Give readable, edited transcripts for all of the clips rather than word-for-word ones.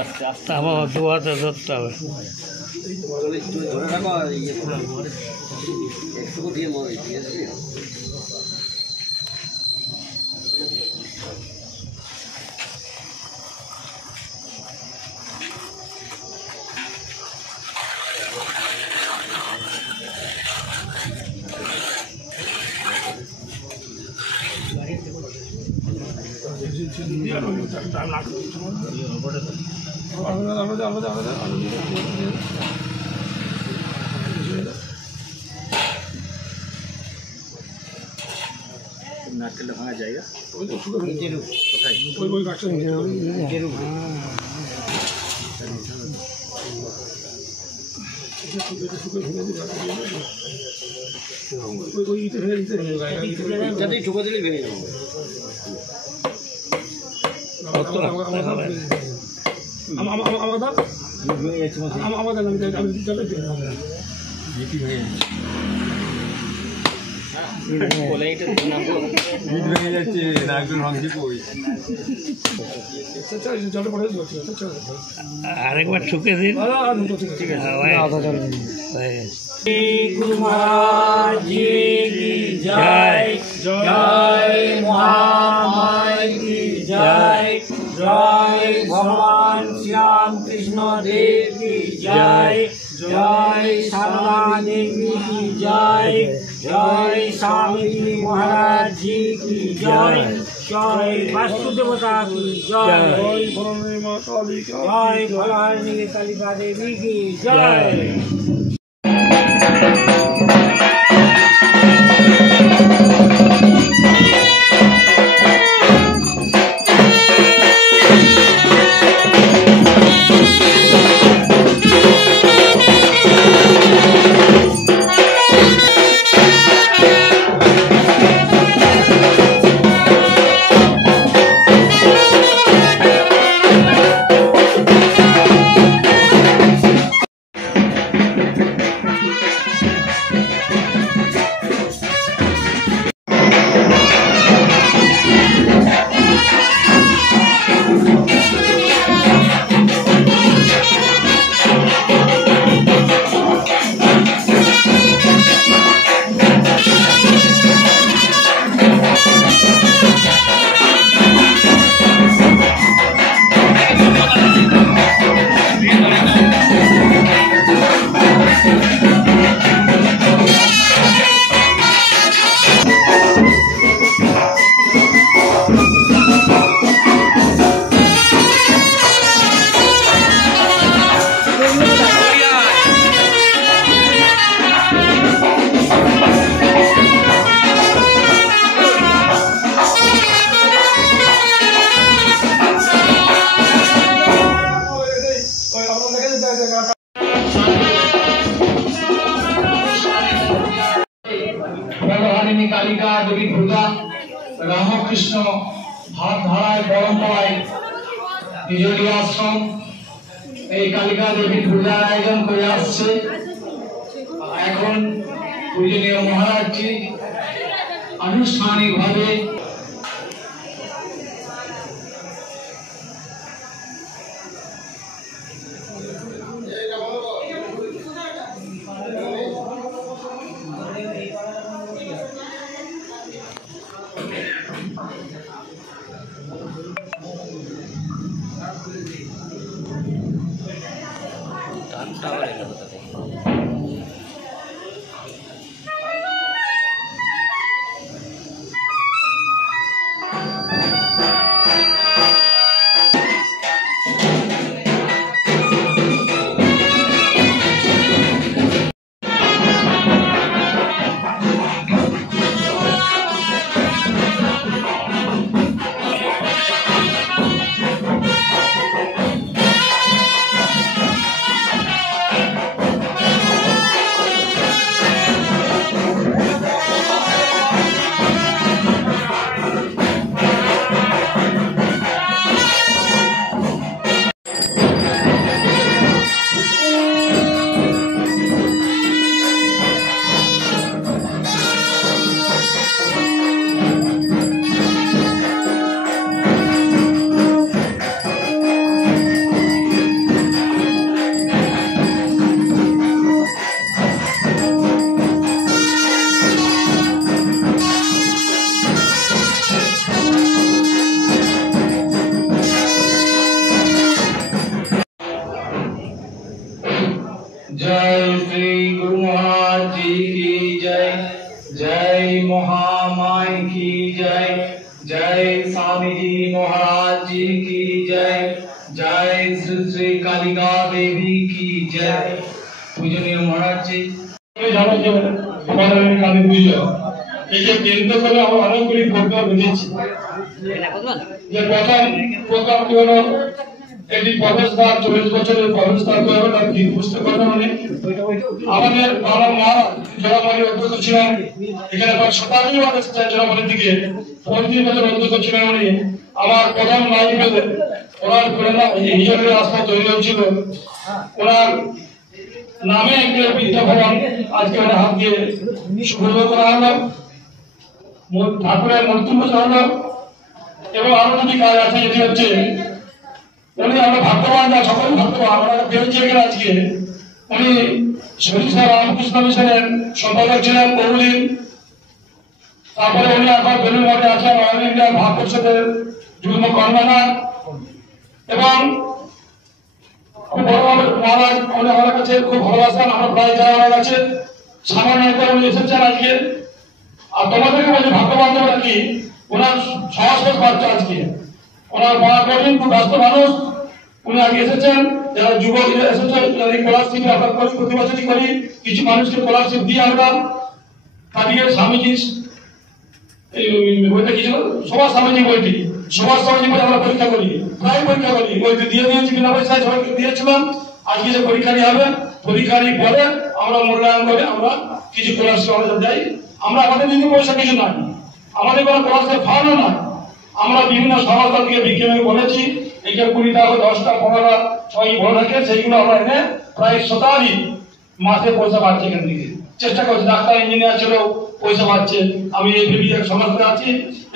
আস্তে আস্তে আমার দু হাতে ধরতে হবে। নারকেলটা ভাঙা জায়গা ঠুকে দিলেই ভেঙে যাবো। আরেকবার ঠুকে দিন। ঠিক আছে गुरु महाराज जी की जय, जय महामाई की जय, जय भगवान श्याम कृष्ण देव की जय, जय शारदा देवी की जय, जय स्वामी महाराज जी की जय, जय वास्तु देवता की जय, जय भवानी कालिका देवी की जय। कालिका देवी पूजा रामकृष्ण भावधाराय परम्पराय निजोड़ी आश्रम कालिका देवी पूजार आयोजन करे आसছে এখন पूजनीय महाराज जी आनुष्ठानिक भावे जय श्री गुरु महाराज जी की जय। जय महामाई की जय। जय स्वामी जी महाराज जी की जय। जय श्री श्री कालिका देवी की जय। पूजनीय महाराज जी জানো যে আমাদের কালী পুজো এই যে কেন্দ্র করে আমরা অনেকগুলি প্রোগ্রাম রেখেছি। যে প্রথম কি হলো এটি প্রফেসর 40 বছরের প্রফেসর তো হবে তার কি বুঝতে পারবেন উনি আমাদের বাবা মা জলামালী অধ্যক্ষ ছিলেন এখানে প্রায় 27 বার এসেছেন জলামালীর দিকে 35 বছর অধ্যক্ষ ছিলেন উনি। আমার প্রথম লাইফে ওনার প্রেরণা হিজরের আস্থা তৈরি হয়েছিল ওনার নামে একটা বিদ্যাভবন আজকে ওনার হাত দিয়ে শুরু করা হলো ঠাকুরের মূর্তি পূজা হলো এবং আরো দুটি কাজ আছে যেটি হচ্ছে উনি আমরা ভাগ্যবান না সকল ভাগ্যবান আমরা পেয়েছি এখানে আজকে উনি সরিষা রামকৃষ্ণ মিশনের সম্পাদক ছিলেন বহুদিন। তারপরে উনি এখন বেলুর মঠে আছেন অল ইন্ডিয়া ভাব পরিষদের যুগ্ম কনভেনর এবং খুব বড়ভাবে মহারাজ উনি আমার কাছে খুব ভালোবাসেন আমরা প্রায় যাই আমার কাছে সামান্য উনি এসেছেন আজকে। আর তোমাদেরকে বলছি ভাগ্যবান তোমরা কি ওনার সহজ বাচ্চা আজকে ওনার মা করেন খুব ব্যস্ত মানুষ উনি আগে এসেছেন যারা যুবক এসেছেন স্কলারশিপ আমরা করি প্রতি বছরই করি কিছু মানুষকে স্কলারশিপ দিয়ে আমরা তাদেরকে স্বামীজি বইটা কি ছিল সবার স্বামীজি বইটি সবার স্বামীজি বই আমরা পরীক্ষা করি প্রায় পরীক্ষা করি বইটি দিয়ে দিয়েছি বিনা পয়সায় সবাইকে দিয়েছিলাম। আজকে যে পরীক্ষাটি হবে পরীক্ষাটি পরে আমরা মূল্যায়ন করে আমরা কিছু স্কলারশিপ আমরা যাই। আমরা আমাদের যদি পয়সা কিছু নাই আমাদের কোনো স্কলারশিপ ফান্ডও নাই আমরা বিভিন্ন সংস্থা থেকে বিজ্ঞানী বলেছি এখানে 20টা 10টা 15টা সবাই বড় থাকে সেইগুলো আমরা এনে প্রায় 27 মাসে পয়সা পাচ্ছি এখান থেকে চেষ্টা করছি। ডাক্তার ইঞ্জিনিয়ার ছিল পয়সা পাচ্ছে আমি এই বিবিএ সংস্থা আছি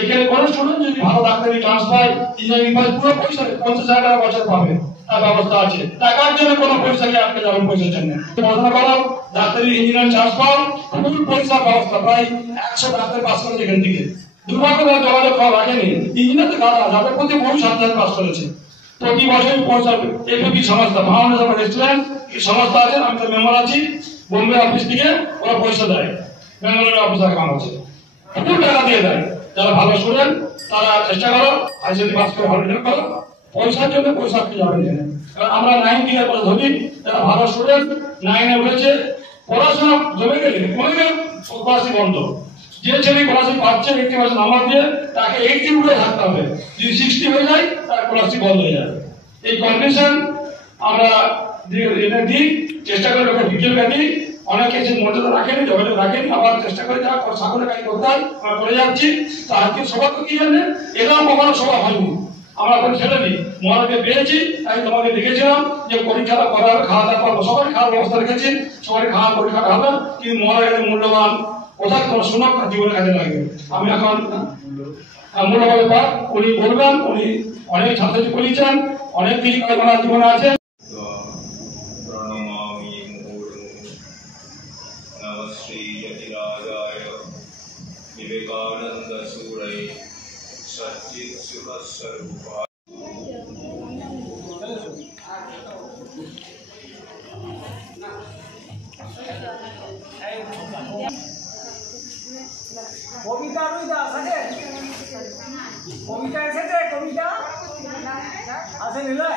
এখানে কোনো স্টুডেন্ট যদি ভালো ডাক্তারি চান্স পায় ইঞ্জিনিয়ারিং পায় পুরো পয়সা 50,000 টাকা বছর পাবে তার ব্যবস্থা আছে। টাকার জন্য কোনো পয়সাকে আটকে যাবেন পয়সার জন্য পড়াশোনা করো ডাক্তারি ইঞ্জিনিয়ারিং চান্স পাও ফুল পয়সার ব্যবস্থা প্রায় 100 ডাক্তার পাস করেছে এখান থেকে দুর্ভাগ্য যোগাযোগ করা রাখেনি ইঞ্জিনিয়ার তো গাদা যাদের প্রতি বহু ছাত্র পাস করেছে প্রতি বছরই পয়সা এটুকি সংস্থা ভাবনা রেস্টুরেন্ট এই সংস্থা আছে আমি তো মেম্বার আছি বোম্বে অফিস থেকে ওরা পয়সা দেয় ব্যাঙ্গালোরের অফিসার কাম আছে প্রচুর টাকা দিয়ে দেয় যারা ভালো স্টুডেন্ট তারা চেষ্টা করো আইসিএসসি পাস করে ভালো রেজাল্ট করো পয়সার জন্য পয়সা আটকে যাবে কারণ আমরা 9 থেকে পরে ধরি যারা ভালো স্টুডেন্ট 9-এ উঠেছে পড়াশোনা জমে গেলে স্কলারশিপ বন্ধ যে ছেলে স্কলারশিপ পাচ্ছে 80% নাম্বার দিয়ে তাকে 80 উঠে থাকতে হবে যদি 60 হয়ে যায় তার স্কলারশিপ বন্ধ হয়ে যাবে। এই কন্ডিশন আমরা এনে দিই চেষ্টা করে ডক্টর বিকেল গান্ধী অনেকে এসে মধ্যে রাখেনি যোগাযোগ রাখেনি আবার চেষ্টা করে যা সাগরে কাজ করতে হয় আমরা করে যাচ্ছি তা আজকে সবার তো কি জানেন এরাও কখনো সভা হয়নি আমরা এখন ছেড়ে দিই মহারাজকে পেয়েছি তাই তোমাকে দেখেছিলাম যে পরীক্ষাটা করা হবে খাওয়া দাওয়া করবো সবাই খাওয়ার ব্যবস্থা রেখেছি সবাই খাওয়া পরীক্ষাটা হবে কিন্তু মহারাজের মূল্যবান কোথায় তোমার শোনাক জীবনের কাজে লাগবে। আমি এখন মূল্যবান ব্যাপার উনি বলবেন উনি অনেক ছাত্রছাত্রী করিয়েছেন অনেক কিছু কল্পনা জীবনে আছে। विवेकानंद सूरय सच्चित सुख स्वरूप কবিতা রইদা আছে কবিতা এসেছে কবিতা আছে নিলে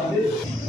Yeah.